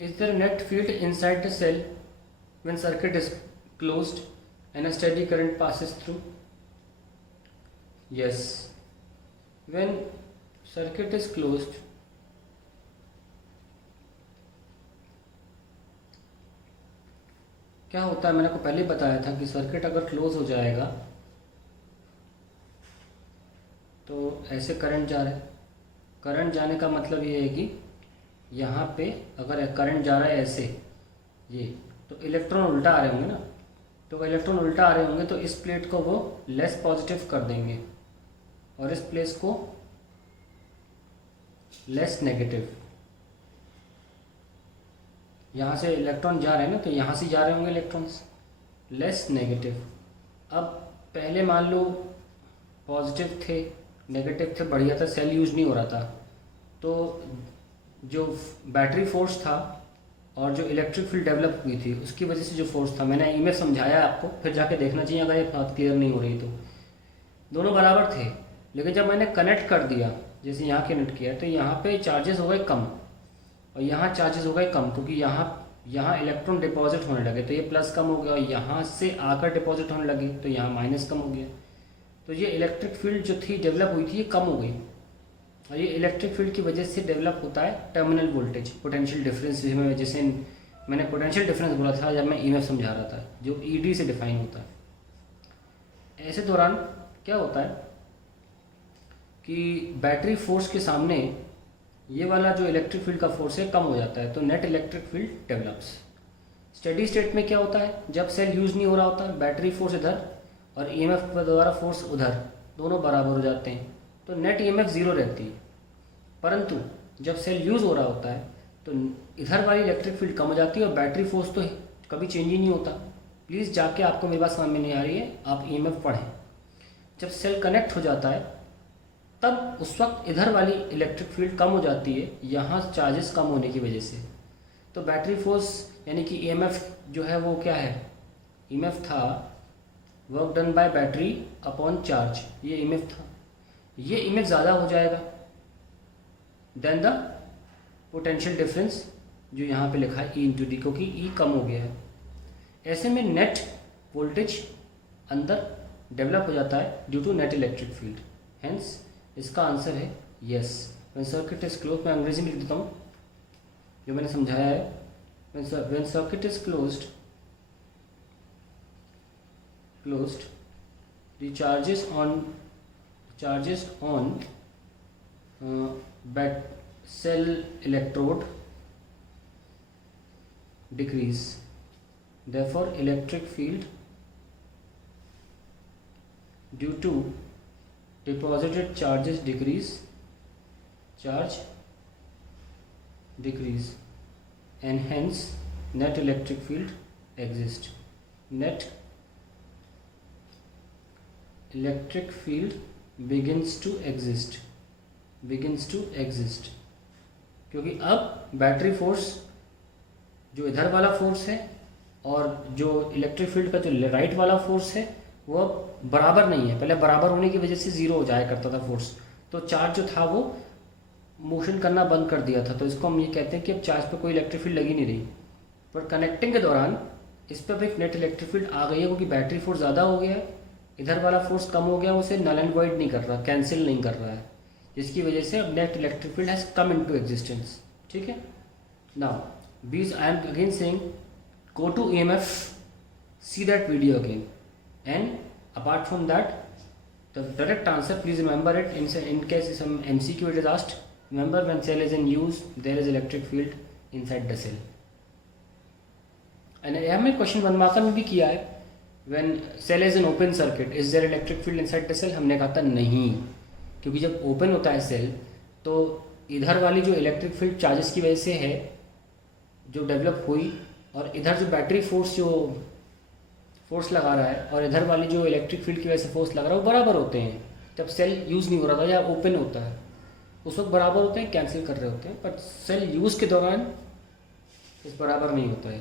Is there a net field inside the cell when circuit is closed and a steady current passes through? Yes. When circuit is closed, क्या होता है, मैंने आपको पहले ही बताया था कि सर्किट अगर क्लोज हो जाएगा तो ऐसे करंट जा रहा है। करंट जाने का मतलब ये है कि यहाँ पे अगर करंट जा रहा है ऐसे ये, तो इलेक्ट्रॉन उल्टा आ रहे होंगे ना, तो इलेक्ट्रॉन उल्टा आ रहे होंगे तो इस प्लेट को वो लेस पॉजिटिव कर देंगे और इस प्लेस को लेस नेगेटिव। यहाँ से इलेक्ट्रॉन जा रहे हैं ना, तो यहाँ से जा रहे होंगे इलेक्ट्रॉन्स लेस नेगेटिव। अब पहले मान लो पॉजिटिव थे, नेगेटिव थे, बढ़िया था, सेल यूज नहीं हो रहा था, तो जो बैटरी फोर्स था और जो इलेक्ट्रिक फील्ड डेवलप हुई थी उसकी वजह से जो फोर्स था, मैंने इमेज समझाया आपको, फिर जाके देखना चाहिए अगर ये बात क्लियर नहीं हो रही तो। दोनों बराबर थे, लेकिन जब मैंने कनेक्ट कर दिया, जैसे यहाँ कनेक्ट किया, तो यहाँ पे चार्जेस हो गए कम और यहाँ चार्जेस हो गए कम, क्योंकि यहाँ इलेक्ट्रॉन डिपॉजिट होने लगे, तो ये प्लस कम हो गया, और यहाँ से आकर डिपॉजिट होने लगे तो यहाँ माइनस कम हो गया। तो ये इलेक्ट्रिक फील्ड जो थी डेवलप हुई थी ये कम हो गई, और ये इलेक्ट्रिक फील्ड की वजह से डेवलप होता है टर्मिनल वोल्टेज, पोटेंशियल डिफरेंस, जैसे मैंने पोटेंशियल डिफरेंस बोला था जब मैं ईएमएफ समझा रहा था, जो ईडी से डिफाइन होता है। ऐसे दौरान क्या होता है कि बैटरी फोर्स के सामने ये वाला जो इलेक्ट्रिक फील्ड का फोर्स है कम हो जाता है, तो net electric field develops. Steady state में क्या होता है, जब सेल यूज़ नहीं हो रहा होता, बैटरी फोर्स इधर और ईएमएफ के द्वारा फोर्स उधर, दोनों बराबर हो जाते हैं, तो नेट ईएमएफ ज़ीरो रहती है। परंतु जब सेल यूज़ हो रहा होता है तो इधर वाली इलेक्ट्रिक फील्ड कम हो जाती है और बैटरी फोर्स तो कभी चेंज ही नहीं होता। प्लीज़ जाके, आपको मेरी बात समझ में नहीं आ रही है, आप ईएमएफ पढ़ें। जब सेल कनेक्ट हो जाता है तब उस वक्त इधर वाली इलेक्ट्रिक फील्ड कम हो जाती है, यहाँ चार्जेस कम होने की वजह से। तो बैटरी फोर्स यानी कि ईएमएफ जो है वो क्या है, ईएमएफ था work done by battery upon charge, ये ईएमएफ था। ये ईएमएफ ज़्यादा हो जाएगा देन द पोटेंशियल डिफरेंस जो यहाँ पे लिखा है ई इंटू डी, क्योंकि ई कम हो गया है। ऐसे में नेट वोल्टेज अंदर डेवलप हो जाता है due to net electric field. Hence इसका आंसर है yes. When circuit is close, मैं अंग्रेजी में लिख देता हूँ जो मैंने समझाया है। When circuit is closed the charges on cell electrode decrease, therefore electric field due to deposited charges decrease, and hence net electric field exists. Net electric field begins to exist, क्योंकि अब बैटरी फोर्स जो इधर वाला force है और जो electric field का जो राइट वाला फोर्स है वो बराबर नहीं है। पहले बराबर होने की वजह से ज़ीरो हो जाया करता था फोर्स, तो चार्ज जो था वो मोशन करना बंद कर दिया था, तो इसको हम ये कहते हैं कि अब चार्ज पे कोई इलेक्ट्रिक फील्ड लगी नहीं रही। पर कनेक्टिंग के दौरान इस पर एक नेट इलेक्ट्रिक फील्ड आ गई है, क्योंकि बैटरी फोर्स ज़्यादा हो गया है, इधर वाला फोर्स कम हो गया, उसे नल एंड वॉइड नहीं कर रहा, कैंसिल नहीं कर रहा है, जिसकी वजह से अब net electric field has come into existence. ठीक है, now because I am again saying go to EMF, see that video again, and apart from that the direct answer please remember it in case some MCQ it is asked. Remember, when cell is in use there is electric field inside the cell. and हमने question 1 marker में भी किया है, when cell is in open circuit is there electric field inside the cell, हमने कहा था नहीं, क्योंकि जब ओपन होता है सेल तो इधर वाली जो इलेक्ट्रिक फील्ड चार्जेस की वजह से है जो डेवलप हुई, और इधर जो बैटरी फोर्स जो फोर्स लगा रहा है और इधर वाली जो इलेक्ट्रिक फील्ड की वजह से फोर्स लगा रहा है वो बराबर होते हैं। जब सेल यूज़ नहीं हो रहा था या ओपन होता है उस वक्त बराबर होते हैं, कैंसिल कर रहे होते हैं, पर सेल यूज़ के दौरान इस बराबर नहीं होता है।